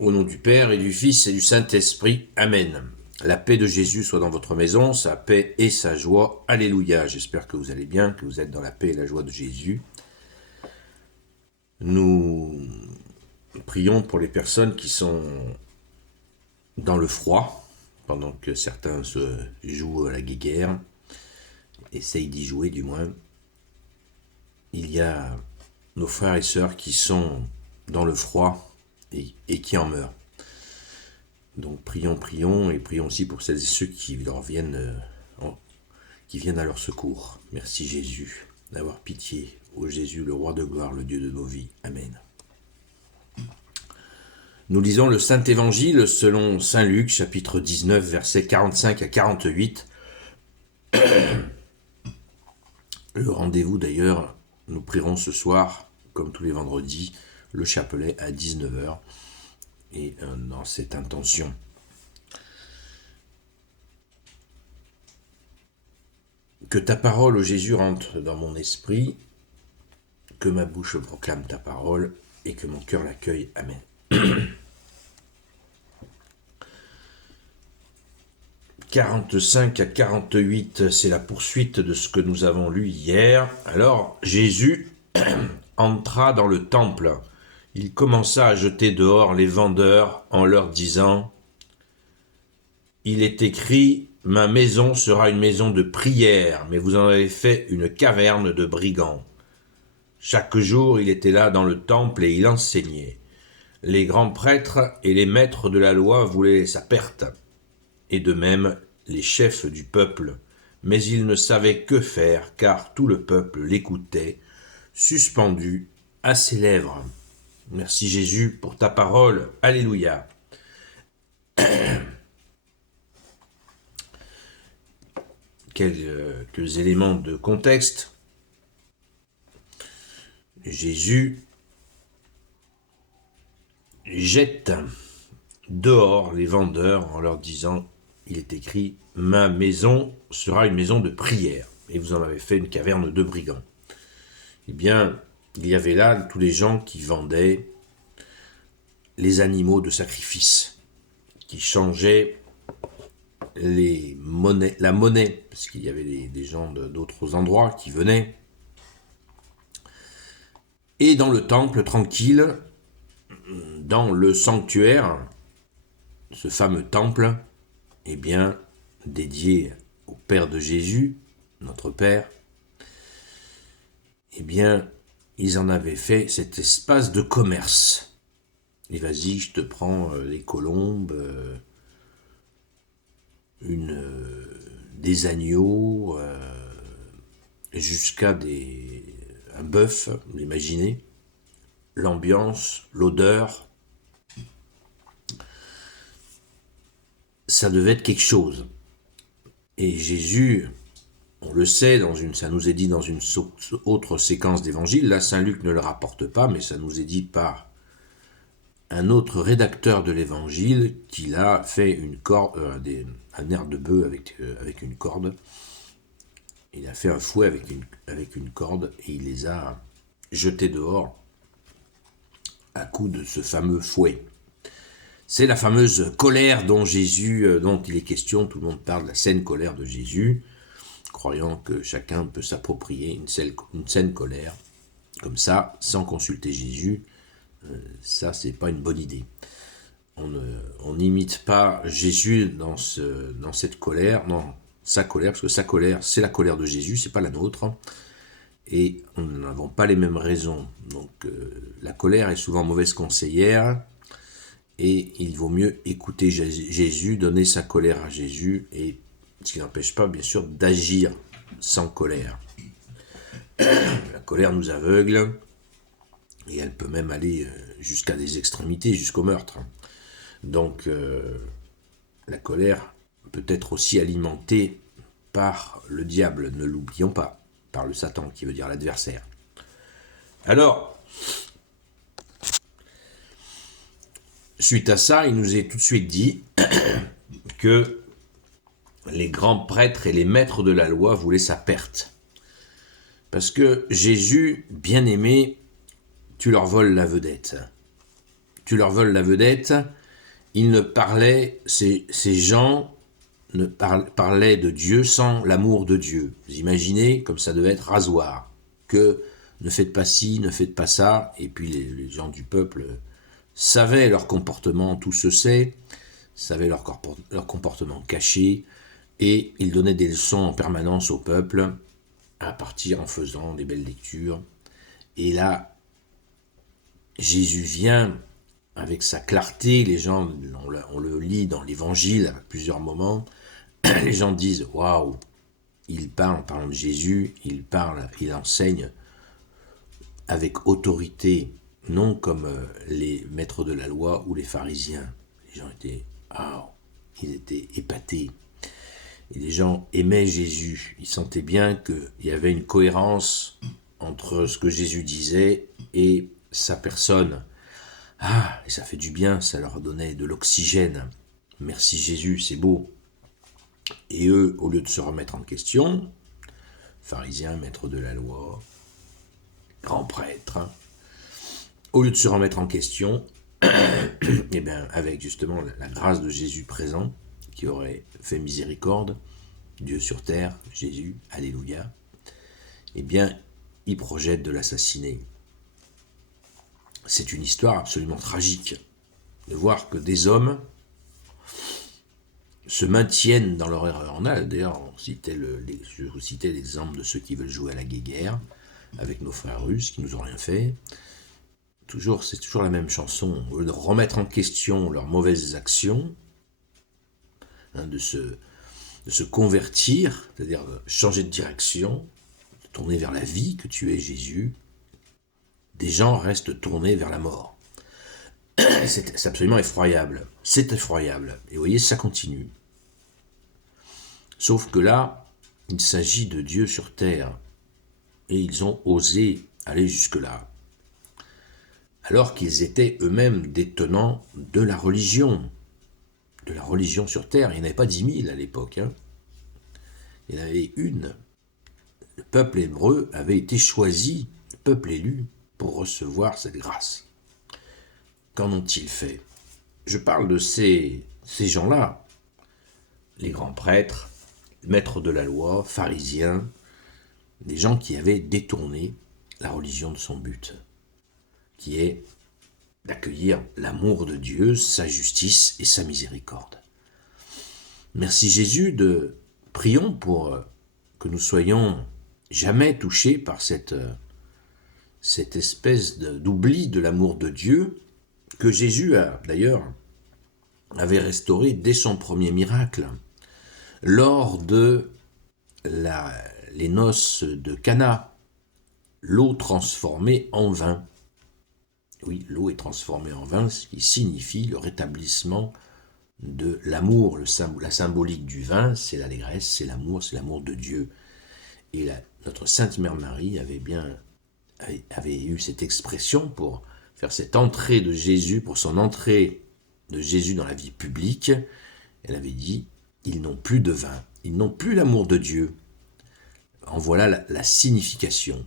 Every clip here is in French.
Au nom du Père et du Fils et du Saint-Esprit. Amen. La paix de Jésus soit dans votre maison, sa paix et sa joie. Alléluia. J'espère que vous allez bien, que vous êtes dans la paix et la joie de Jésus. Nous prions pour les personnes qui sont dans le froid, pendant que certains se jouent à la guéguerre, essayent d'y jouer du moins. Il y a nos frères et sœurs qui sont dans le froid et qui en meurent. Donc prions et prions aussi pour celles et ceux qui viennent à leur secours. Merci Jésus d'avoir pitié. Ô Jésus, le roi de gloire, le Dieu de nos vies. Amen. Nous lisons le Saint-Évangile selon Saint Luc, chapitre 19, versets 45 à 48. Le rendez-vous d'ailleurs, nous prierons ce soir, comme tous les vendredis, le chapelet à 19h. Et dans cette intention. Que ta parole, ô Jésus, rentre dans mon esprit, que ma bouche proclame ta parole et que mon cœur l'accueille. Amen. 45 à 48, c'est la poursuite de ce que nous avons lu hier. Alors, Jésus entra dans le temple. Il commença à jeter dehors les vendeurs en leur disant « Il est écrit, ma maison sera une maison de prière, mais vous en avez fait une caverne de brigands. » Chaque jour, il était là dans le temple et il enseignait. Les grands prêtres et les maîtres de la loi voulaient sa perte, et de même les chefs du peuple, mais ils ne savaient que faire, car tout le peuple l'écoutait, suspendu à ses lèvres. Merci Jésus pour ta parole. Alléluia. Quelques éléments de contexte. Jésus jette dehors les vendeurs en leur disant, il est écrit, ma maison sera une maison de prière. Et vous en avez fait une caverne de brigands. Eh bien, il y avait là tous les gens qui vendaient les animaux de sacrifice, qui changeaient la monnaie, parce qu'il y avait des gens d'autres endroits qui venaient. Et dans le temple, tranquille, dans le sanctuaire, ce fameux temple, eh bien, dédié au Père de Jésus, notre Père, eh bien, ils en avaient fait cet espace de commerce. Et vas-y, je te prends les colombes, des agneaux, jusqu'à un bœuf, vous imaginez, l'ambiance, l'odeur, ça devait être quelque chose. Et Jésus, on le sait, ça nous est dit dans une autre séquence d'évangile, là Saint Luc ne le rapporte pas, mais ça nous est dit par un autre rédacteur de l'évangile qu'il a fait un nerf de bœuf avec une corde. Il a fait un fouet avec une corde et il les a jetés dehors à coup de ce fameux fouet. C'est la fameuse colère dont il est question. Tout le monde parle de la saine colère de Jésus, croyant que chacun peut s'approprier une saine colère comme ça, sans consulter Jésus. Ça, c'est pas une bonne idée. On n'imite pas Jésus dans cette colère, dans sa colère, parce que sa colère, c'est la colère de Jésus, c'est pas la nôtre. Et nous n'avons pas les mêmes raisons. Donc, la colère est souvent mauvaise conseillère. Et il vaut mieux écouter Jésus, donner sa colère à Jésus, et ce qui n'empêche pas, bien sûr, d'agir sans colère. La colère nous aveugle, et elle peut même aller jusqu'à des extrémités, jusqu'au meurtre. Donc, la colère peut être aussi alimentée par le diable, ne l'oublions pas, par le Satan, qui veut dire l'adversaire. Alors, suite à ça, il nous est tout de suite dit que les grands prêtres et les maîtres de la loi voulaient sa perte. Parce que Jésus, bien-aimé, tu leur voles la vedette. tu leur voles la vedette. Ils ne parlaient, ces gens ne parlaient de Dieu sans l'amour de Dieu. Vous imaginez comme ça devait être rasoir, que ne faites pas ci, ne faites pas ça, et puis les gens du peuple savaient leur comportement, tout se sait, savaient leur comportement caché, et ils donnaient des leçons en permanence au peuple, à partir en faisant des belles lectures. Et là, Jésus vient avec sa clarté, les gens, on le lit dans l'évangile à plusieurs moments, les gens disent « Waouh, il parle en parlant de Jésus, il parle, il enseigne avec autorité, non comme les maîtres de la loi ou les pharisiens. » Les gens étaient « Waouh », ils étaient épatés. Et les gens aimaient Jésus, ils sentaient bien qu'il y avait une cohérence entre ce que Jésus disait et sa personne. Ah, et ça fait du bien, ça leur donnait de l'oxygène. Merci Jésus, c'est beau. Et eux, au lieu de se remettre en question, pharisiens, maîtres de la loi, grands prêtres, au lieu de se remettre en question, et bien avec justement la grâce de Jésus présent, qui aurait fait miséricorde, Dieu sur terre, Jésus, alléluia, eh bien, ils projettent de l'assassiner. C'est une histoire absolument tragique de voir que des hommes se maintiennent dans leur erreur. D'ailleurs, je vous citais l'exemple de ceux qui veulent jouer à la guéguerre avec nos frères russes qui nous ont rien fait. C'est toujours la même chanson. Au lieu de remettre en question leurs mauvaises actions, de se convertir, c'est-à-dire de changer de direction, de tourner vers la vie, que tu es Jésus, des gens restent tournés vers la mort. C'est absolument effroyable. C'est effroyable. Et vous voyez, ça continue. Sauf que là, il s'agit de Dieu sur terre. Et ils ont osé aller jusque-là. Alors qu'ils étaient eux-mêmes détenants de la religion. De la religion sur terre. Il n'y en avait pas 10 000 à l'époque. Il y en avait une. Le peuple hébreu avait été choisi, le peuple élu, pour recevoir cette grâce. Qu'en ont-ils fait? Je parle de ces gens-là, les grands prêtres, maîtres de la loi, pharisiens, des gens qui avaient détourné la religion de son but, qui est d'accueillir l'amour de Dieu, sa justice et sa miséricorde. Merci Jésus, prions pour que nous soyons jamais touchés par cette espèce d'oubli de l'amour de Dieu que Jésus avait restauré dès son premier miracle. Lors de les noces de Cana, l'eau transformée en vin. Oui, l'eau est transformée en vin, ce qui signifie le rétablissement de l'amour. La symbolique du vin, c'est l'allégresse, c'est l'amour de Dieu. Et notre Sainte Mère Marie avait eu cette expression pour faire cette entrée de Jésus, pour son entrée de Jésus dans la vie publique. Elle avait dit, ils n'ont plus de vin, ils n'ont plus l'amour de Dieu. En voilà la signification.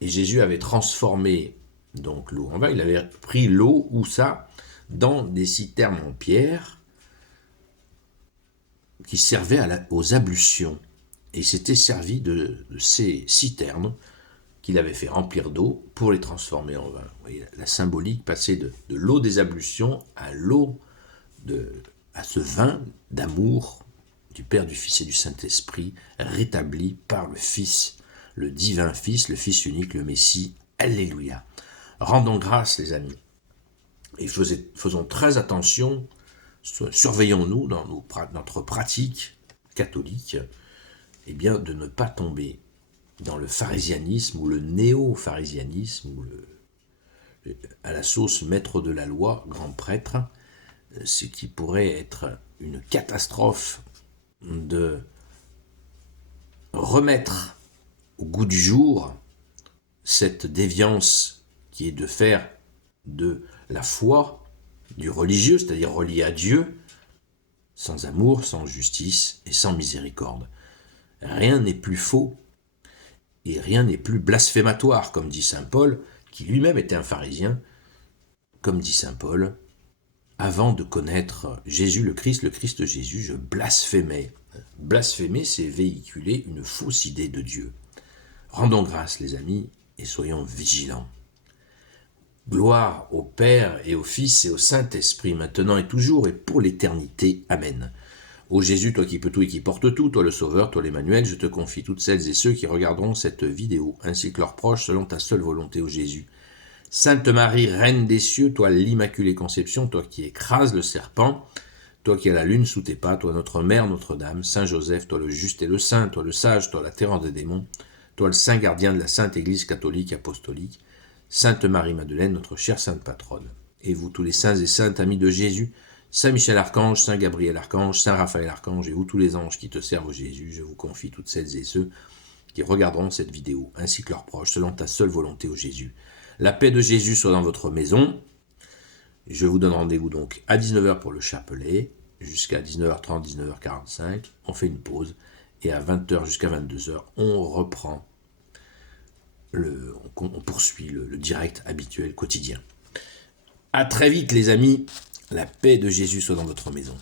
Et Jésus avait transformé donc l'eau en vin, il avait pris l'eau, où ça, dans des citernes en pierre qui servaient aux ablutions. Et il s'était servi de ces citernes qu'il avait fait remplir d'eau pour les transformer en vin. Vous voyez, la symbolique passait de l'eau des ablutions à à ce vin d'amour du Père, du Fils et du Saint-Esprit, rétabli par le Fils, le divin Fils, le Fils unique, le Messie. Alléluia. Rendons grâce, les amis. Et faisons très attention, surveillons-nous dans notre pratique catholique, eh bien, de ne pas tomber dans le pharisianisme ou le néo-pharisianisme, ou à la sauce maître de la loi, grand prêtre, ce qui pourrait être une catastrophe de remettre au goût du jour cette déviance qui est de faire de la foi, du religieux, c'est-à-dire relié à Dieu, sans amour, sans justice et sans miséricorde. Rien n'est plus faux et rien n'est plus blasphématoire, comme dit saint Paul, qui lui-même était un pharisien. Comme dit saint Paul, avant de connaître Jésus le Christ Jésus, je blasphémais. Blasphémer, c'est véhiculer une fausse idée de Dieu. Rendons grâce, les amis, et soyons vigilants. Gloire au Père et au Fils et au Saint-Esprit, maintenant et toujours et pour l'éternité. Amen. Ô Jésus, toi qui peux tout et qui portes tout, toi le Sauveur, toi l'Emmanuel, je te confie toutes celles et ceux qui regarderont cette vidéo, ainsi que leurs proches, selon ta seule volonté, ô Jésus. Sainte Marie, Reine des cieux, toi l'Immaculée Conception, toi qui écrases le serpent, toi qui as la lune sous tes pas, toi notre Mère Notre-Dame, Saint Joseph, toi le juste et le saint, toi le sage, toi la terreur des démons, toi le saint gardien de la Sainte Église catholique apostolique, Sainte Marie-Madeleine, notre chère Sainte Patronne. Et vous tous les saints et saintes amis de Jésus, Saint Michel Archange, Saint Gabriel Archange, Saint Raphaël Archange, et vous tous les anges qui te servent, Jésus, je vous confie toutes celles et ceux qui regarderont cette vidéo, ainsi que leurs proches, selon ta seule volonté, ô Jésus. La paix de Jésus soit dans votre maison. Je vous donne rendez-vous donc à 19h pour le chapelet, jusqu'à 19h30, 19h45. On fait une pause, et à 20h jusqu'à 22h, on reprend, on poursuit le direct habituel quotidien. À très vite les amis, la paix de Jésus soit dans votre maison.